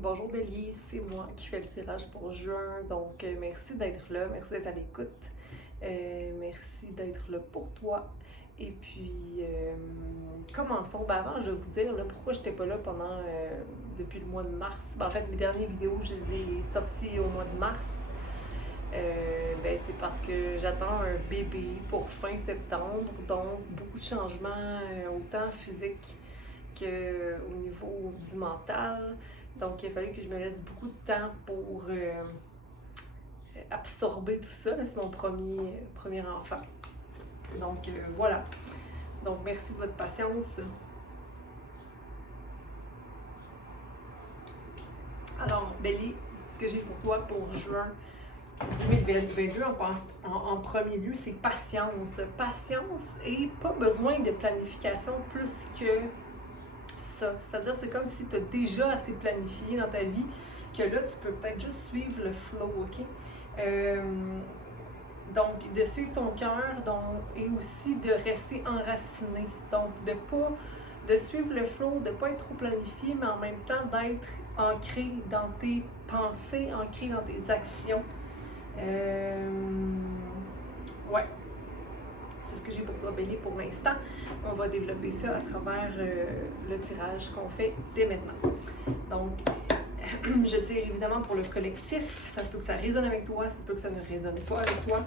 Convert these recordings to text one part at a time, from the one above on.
Bonjour Bélier, c'est moi qui fais le tirage pour juin, donc merci d'être là, merci d'être à l'écoute, merci d'être là pour toi. Et puis, commençons. Ben avant, je vais vous dire là, pourquoi je n'étais pas là depuis le mois de mars. Ben, en fait, mes dernières vidéos, je les ai sorties au mois de mars. C'est parce que j'attends un bébé pour fin septembre, donc beaucoup de changements, autant physiques qu'au niveau du mental. Donc, il a fallu que je me laisse beaucoup de temps pour absorber tout ça. C'est mon premier enfant. Donc, voilà. Donc, merci de votre patience. Alors, Bélier, ce que j'ai pour toi pour juin 2022 en premier lieu, c'est patience. Patience et pas besoin de planification plus que ça. C'est-à-dire, c'est comme si tu as déjà assez planifié dans ta vie que là, tu peux peut-être juste suivre le flow, OK? Donc, de suivre ton cœur et aussi de rester enraciné. Donc, de suivre le flow, de ne pas être trop planifié, mais en même temps d'être ancré dans tes pensées, ancré dans tes actions. Ouais. C'est ce que j'ai pour toi, Bélier, pour l'instant. On va développer ça à travers le tirage qu'on fait dès maintenant. Donc, je tire évidemment pour le collectif. Ça se peut que ça résonne avec toi, ça se peut que ça ne résonne pas avec toi.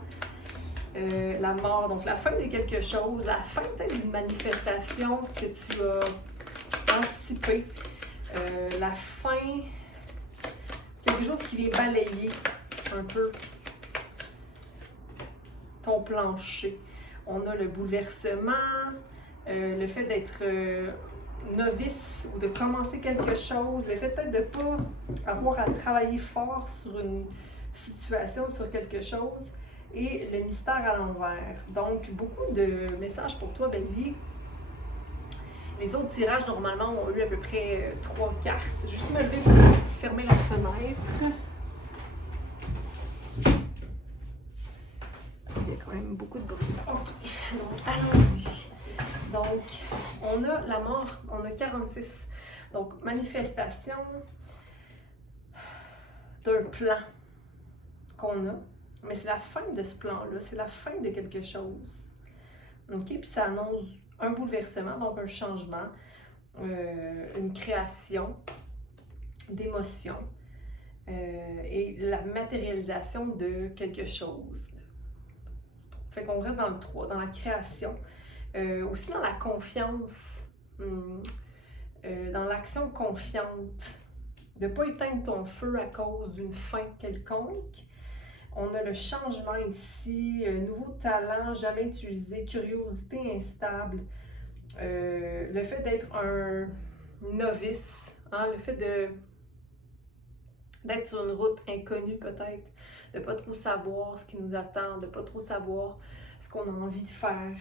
La mort, donc la fin de quelque chose, la fin peut-être d'une manifestation que tu as anticipée. La fin, quelque chose qui vient balayer un peu ton plancher. On a le bouleversement, le fait d'être novice ou de commencer quelque chose, le fait peut-être de ne pas avoir à travailler fort sur une situation, sur quelque chose, et le mystère à l'envers. Donc, beaucoup de messages pour toi, Bélier. Les autres tirages, normalement, ont eu à peu près 3 cartes. Juste me lever pour fermer la fenêtre. Il y a quand même beaucoup de bruit. OK, donc allons-y. Donc, on a la mort, on a 46. Donc, manifestation d'un plan qu'on a, mais c'est la fin de ce plan-là, c'est la fin de quelque chose. OK, puis ça annonce un bouleversement, donc un changement, une création d'émotions et la matérialisation de quelque chose. Fait qu'on reste dans le 3, dans la création. Aussi dans la confiance, dans l'action confiante, de ne pas éteindre ton feu à cause d'une fin quelconque. On a le changement ici, nouveau talent jamais utilisé, curiosité instable, le fait d'être un novice, hein, le fait d'être sur une route inconnue peut-être, de ne pas trop savoir ce qui nous attend, de ne pas trop savoir ce qu'on a envie de faire.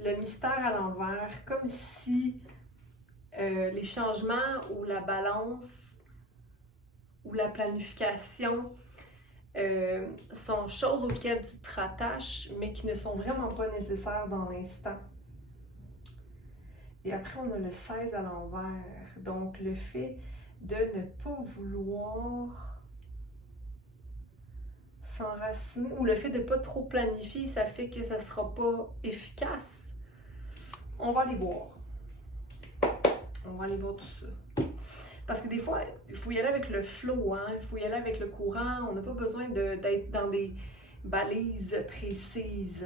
Le mystère à l'envers, comme si les changements ou la balance ou la planification sont choses auxquelles tu te rattaches, mais qui ne sont vraiment pas nécessaires dans l'instant. Et après, on a le 16 à l'envers. Donc, le fait de ne pas vouloir s'enraciner, ou le fait de ne pas trop planifier, ça fait que ça ne sera pas efficace. On va aller voir. On va aller voir tout ça. Parce que des fois, il faut y aller avec le flow, hein? Il faut y aller avec le courant. On n'a pas besoin d'être dans des balises précises.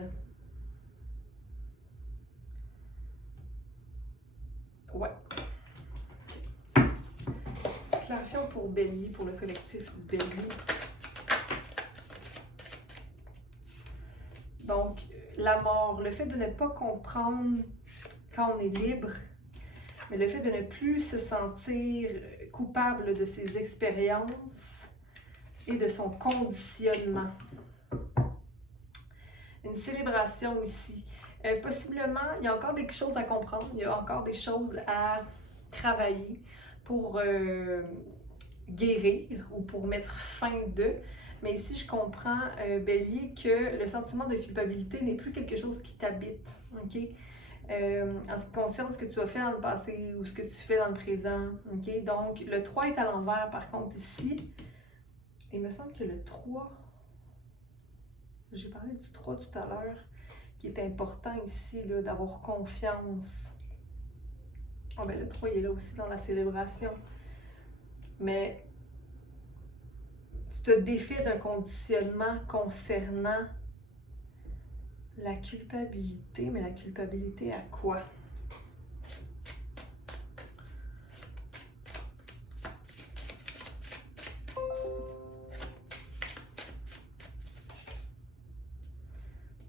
Ouais. Clarifions pour Bélier, pour le collectif Bélier. Donc, la mort, le fait de ne pas comprendre quand on est libre, mais le fait de ne plus se sentir coupable de ses expériences et de son conditionnement. Une célébration ici. Possiblement, il y a encore des choses à comprendre, il y a encore des choses à travailler pour guérir ou pour mettre fin de. Mais ici, je comprends, Bélier, que le sentiment de culpabilité n'est plus quelque chose qui t'habite. OK? en ce qui concerne ce que tu as fait dans le passé ou ce que tu fais dans le présent. OK? Donc, le 3 est à l'envers, par contre, ici. Il me semble que le 3, j'ai parlé du 3 tout à l'heure, qui est important ici, d'avoir confiance. Oh, ben le 3, il est là aussi dans la célébration. Mais tu te défais d'un conditionnement concernant la culpabilité. Mais la culpabilité à quoi?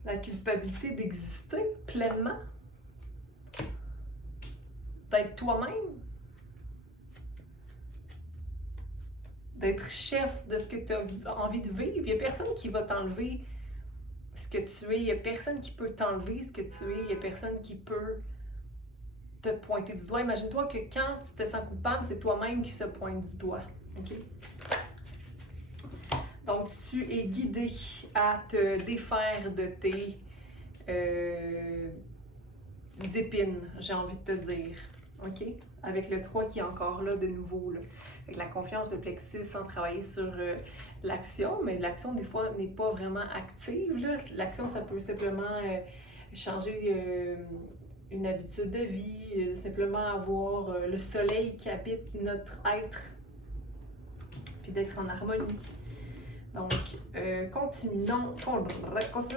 La culpabilité d'exister pleinement, d'être toi-même, d'être chef de ce que tu as envie de vivre. Il n'y a personne qui va t'enlever ce que tu es, il n'y a personne qui peut t'enlever ce que tu es, il n'y a personne qui peut te pointer du doigt. Imagine-toi que quand tu te sens coupable, c'est toi-même qui se pointe du doigt. OK? Donc, tu es guidé à te défaire de tes épines, j'ai envie de te dire. OK? Avec le 3 qui est encore là de nouveau. Là. Avec la confiance, le plexus, sans travailler sur l'action. Mais l'action, des fois, n'est pas vraiment active. L'action, ça peut simplement changer une habitude de vie, simplement avoir le soleil qui habite notre être, puis d'être en harmonie. Donc, continuons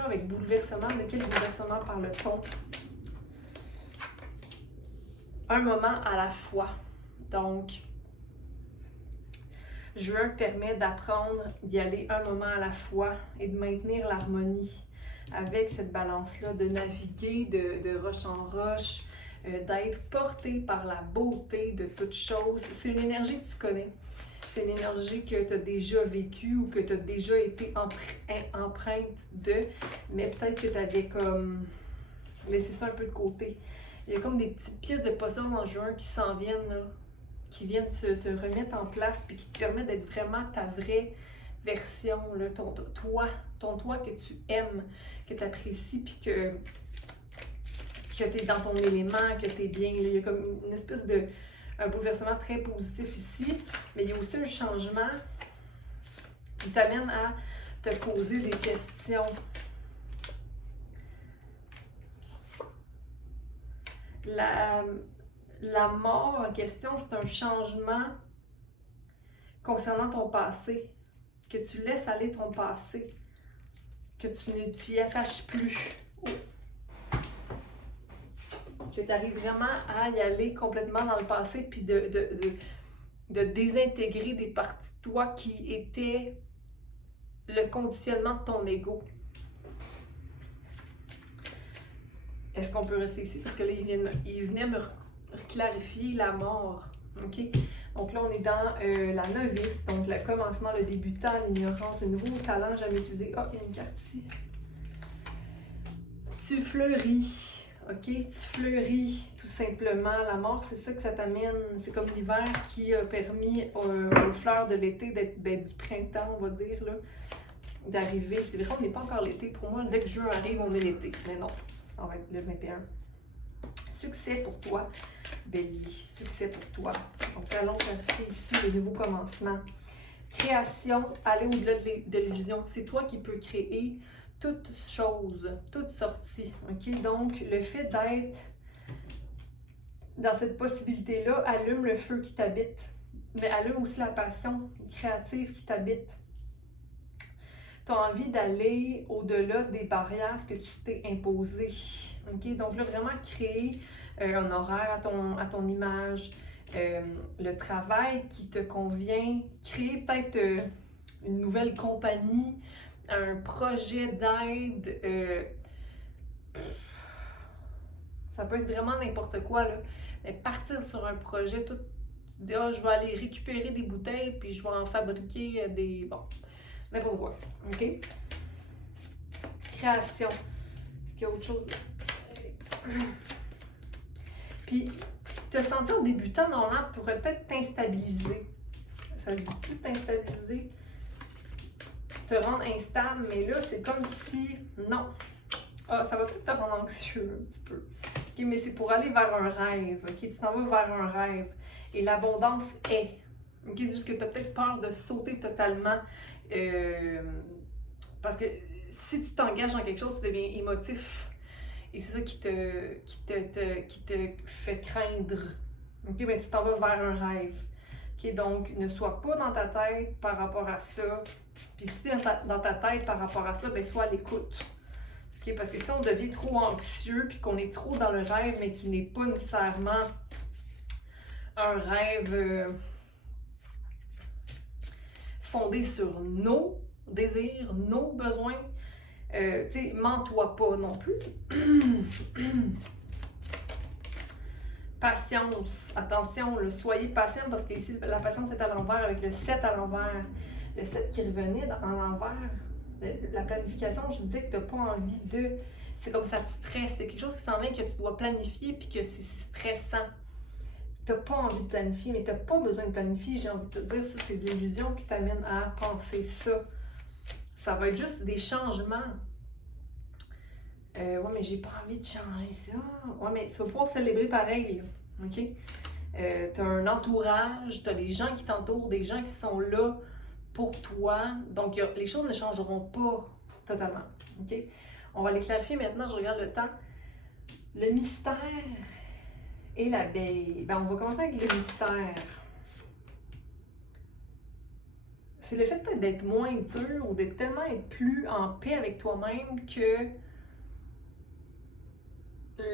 avec bouleversement. De quel bouleversement parle-t-on? Un moment à la fois. Donc, juin permet d'apprendre d'y aller un moment à la fois et de maintenir l'harmonie avec cette balance-là, de naviguer de roche en roche, d'être porté par la beauté de toute chose. C'est une énergie que tu connais. C'est une énergie que tu as déjà vécue ou que tu as déjà été empreinte de, mais peut-être que tu avais comme laissé ça un peu de côté. Il y a comme des petites pièces de puzzle en juin qui s'en viennent, là, qui viennent se remettre en place puis qui te permettent d'être vraiment ta vraie version, là, ton toi que tu aimes, que tu apprécies puis que tu es dans ton élément, que tu es bien. Là. Il y a comme une espèce de un bouleversement très positif ici, mais il y a aussi un changement qui t'amène à te poser des questions. La mort en question, c'est un changement concernant ton passé, que tu laisses aller ton passé, que tu ne t'y attaches plus. Que tu arrives vraiment à y aller complètement dans le passé puis de désintégrer des parties de toi qui étaient le conditionnement de ton ego. Est-ce qu'on peut rester ici? Parce que là, il venait me clarifier la mort. OK? Donc là, on est dans la novice, donc le commencement, le débutant, l'ignorance, le nouveau talent jamais utilisé. Ah, il y a une carte ici. Tu fleuris. OK? Tu fleuris tout simplement. La mort, c'est ça que ça t'amène. C'est comme l'hiver qui a permis aux fleurs de l'été d'être du printemps, on va dire, là, d'arriver. C'est vrai, on n'est pas encore l'été. Pour moi, dès que juin arrive, on est l'été. Mais non, ça va être le 21. Succès pour toi, Bélier. Succès pour toi. Donc, allons chercher ici le nouveau commencement. Création, aller au-delà de l'illusion. C'est toi qui peux créer toute chose, toute sortie. OK? Donc, le fait d'être dans cette possibilité-là, allume le feu qui t'habite, mais allume aussi la passion créative qui t'habite. Tu as envie d'aller au-delà des barrières que tu t'es imposées. OK? Donc là, vraiment créer un horaire à ton image, le travail qui te convient, créer peut-être une nouvelle compagnie, un projet d'aide, ça peut être vraiment n'importe quoi, là. Mais partir sur un projet, tu te dis, je vais aller récupérer des bouteilles, puis je vais en fabriquer des... Bon, n'importe quoi, OK? Création. Est-ce qu'il y a autre chose? Puis, te sentir débutant, normalement, pourrait peut-être t'instabiliser. Ça se dit-tu t'instabiliser? Te rendre instable, mais là, c'est comme si, non. Ah, ça va peut-être te rendre anxieux un petit peu. OK, mais c'est pour aller vers un rêve. OK, tu t'en vas vers un rêve. Et l'abondance est. OK, c'est juste que tu as peut-être peur de sauter totalement. Parce que si tu t'engages dans quelque chose, tu deviens émotif. Et c'est ça qui te fait craindre. OK, mais tu t'en vas vers un rêve. OK, donc ne sois pas dans ta tête par rapport à ça. Puis si tu es dans ta tête par rapport à ça, ben sois à l'écoute. Okay, parce que si on devient trop anxieux puis qu'on est trop dans le rêve, mais qui n'est pas nécessairement un rêve fondé sur nos désirs, nos besoins, tu sais, mens-toi pas non plus. Patience, attention, soyez patient parce que ici la patience est à l'envers avec le 7 à l'envers. Le 7 qui revenait en l'envers. La planification, je disais que tu n'as pas envie de. C'est comme ça te stresse. C'est quelque chose qui s'en vient que tu dois planifier puis que c'est stressant. Tu n'as pas envie de planifier, mais tu n'as pas besoin de planifier. J'ai envie de te dire, ça, c'est de l'illusion qui t'amène à penser ça. Ça va être juste des changements. Ouais, mais j'ai pas envie de changer ça. Ouais, mais tu vas pouvoir célébrer pareil. OK? Tu as un entourage, tu as des gens qui t'entourent, des gens qui sont là pour toi. Donc, les choses ne changeront pas totalement. OK? On va les clarifier maintenant. Je regarde le temps. Le mystère et l'abeille. Ben, on va commencer avec le mystère. C'est le fait peut-être d'être moins dur ou d'être tellement être plus en paix avec toi-même que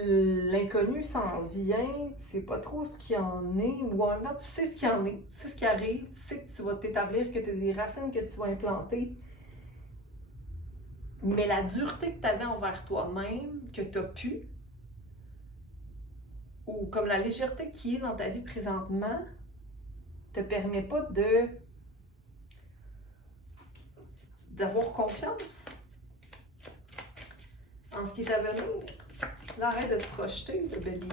l'inconnu s'en vient, tu sais pas trop ce qu'il y en est, ou en même temps, tu sais ce qu'il y en est, tu sais ce qui arrive, tu sais que tu vas t'établir, que tu as des racines que tu vas implanter. Mais la dureté que tu avais envers toi-même, que tu as pu, ou comme la légèreté qui est dans ta vie présentement, te permet pas d'avoir confiance en ce qui est à venir. Là, arrête de te projeter, le bélier.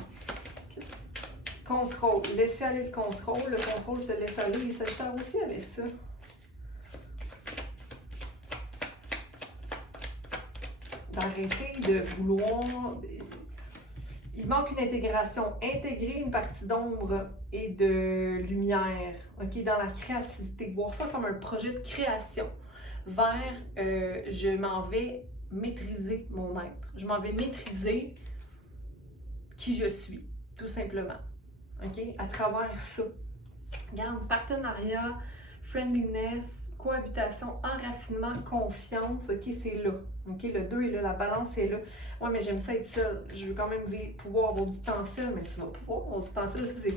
Contrôle. Laissez aller le contrôle. Le contrôle se laisse aller. Les Sagittaires aussi avaient ça. D'arrêter de vouloir. Il manque une intégration. Intégrer une partie d'ombre et de lumière. OK? Dans la créativité. Voir ça comme un projet de création. Vers je m'en vais maîtriser mon être. Je m'en vais maîtriser qui je suis, tout simplement. OK? À travers ça. Regarde, partenariat, friendliness, cohabitation, enracinement, confiance, OK, c'est là. OK, le 2 est là, la balance est là. Ouais, mais j'aime ça être seule. Je veux quand même pouvoir avoir du temps seul, mais tu vas pouvoir avoir du temps seul. Parce que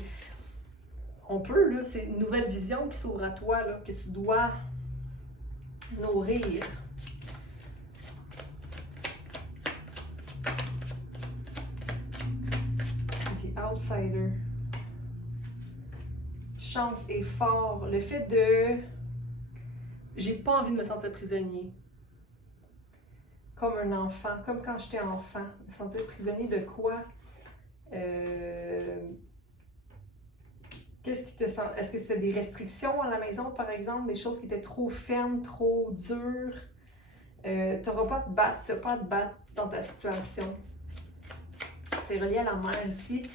on peut, là, c'est une nouvelle vision qui s'ouvre à toi, là, que tu dois nourrir. Outsider. Chance et fort. Le fait de... J'ai pas envie de me sentir prisonnier. Comme un enfant. Comme quand j'étais enfant. Me sentir prisonnier de quoi? Qu'est-ce qui te sent... Est-ce que c'était des restrictions à la maison, par exemple? Des choses qui étaient trop fermes, trop dures? T'auras pas à te battre. T'as pas à te battre dans ta situation. C'est relié à la mère ici.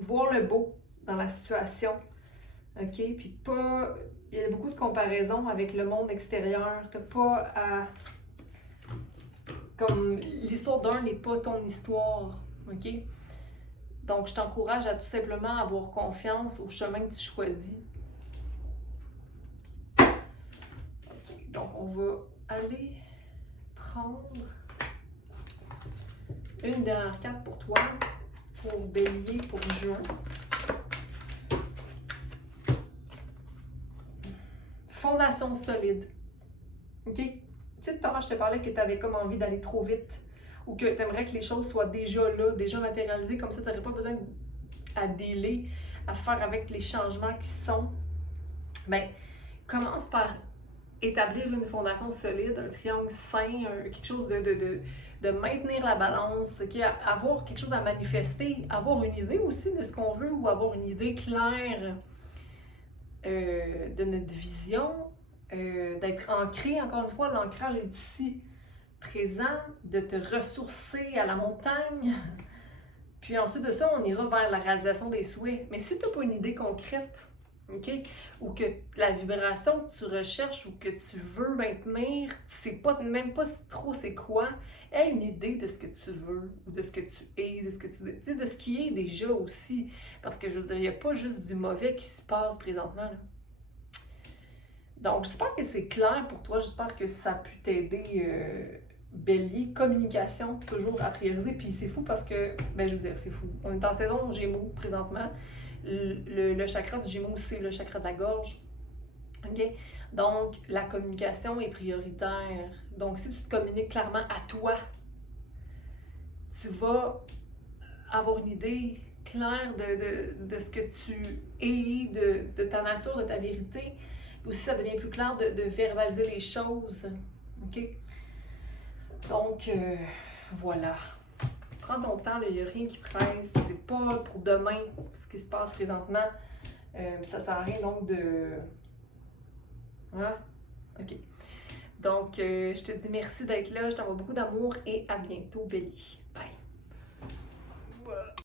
Voir le beau dans la situation. OK? Puis pas... Il y a beaucoup de comparaisons avec le monde extérieur. T'as pas à... Comme l'histoire d'un n'est pas ton histoire. OK? Donc, je t'encourage à tout simplement avoir confiance au chemin que tu choisis. OK. Donc, on va aller prendre une dernière carte pour toi, pour Bélier, pour juin. Fondation solide. OK? Tu sais, tout à l'heure, je te parlais que tu avais comme envie d'aller trop vite ou que tu aimerais que les choses soient déjà là, déjà matérialisées, comme ça, tu n'aurais pas besoin à dealer, à faire avec les changements qui sont. Bien, commence par établir une fondation solide, un triangle sain, quelque chose de maintenir la balance, okay? Avoir quelque chose à manifester, avoir une idée aussi de ce qu'on veut ou avoir une idée claire de notre vision, d'être ancré, encore une fois, l'ancrage est ici présent, de te ressourcer à la montagne. Puis ensuite de ça, on ira vers la réalisation des souhaits. Mais si tu n'as pas une idée concrète, OK? Ou que la vibration que tu recherches ou que tu veux maintenir, tu sais pas, même pas trop c'est quoi, aie une idée de ce que tu veux, ou de ce que tu es, de ce que tu sais, de ce qui est déjà aussi. Parce que je veux dire, il n'y a pas juste du mauvais qui se passe présentement, là. Donc, j'espère que c'est clair pour toi. J'espère que ça a pu t'aider, Bélier. Communication, toujours à prioriser. Puis c'est fou parce que, ben je veux dire, c'est fou. On est en saison Gémeaux présentement. Le chakra du Gémeaux, c'est le chakra de la gorge. OK? Donc, la communication est prioritaire. Donc, si tu te communiques clairement à toi, tu vas avoir une idée claire de ce que tu es, de ta nature, de ta vérité. Aussi, ça devient plus clair de verbaliser les choses. OK? Donc, voilà. Prends ton temps, il n'y a rien qui presse. C'est pas pour demain ce qui se passe présentement. Ça sert à rien donc de... Hein? OK. Donc, je te dis merci d'être là. Je t'envoie beaucoup d'amour et à bientôt, Bélier. Bye.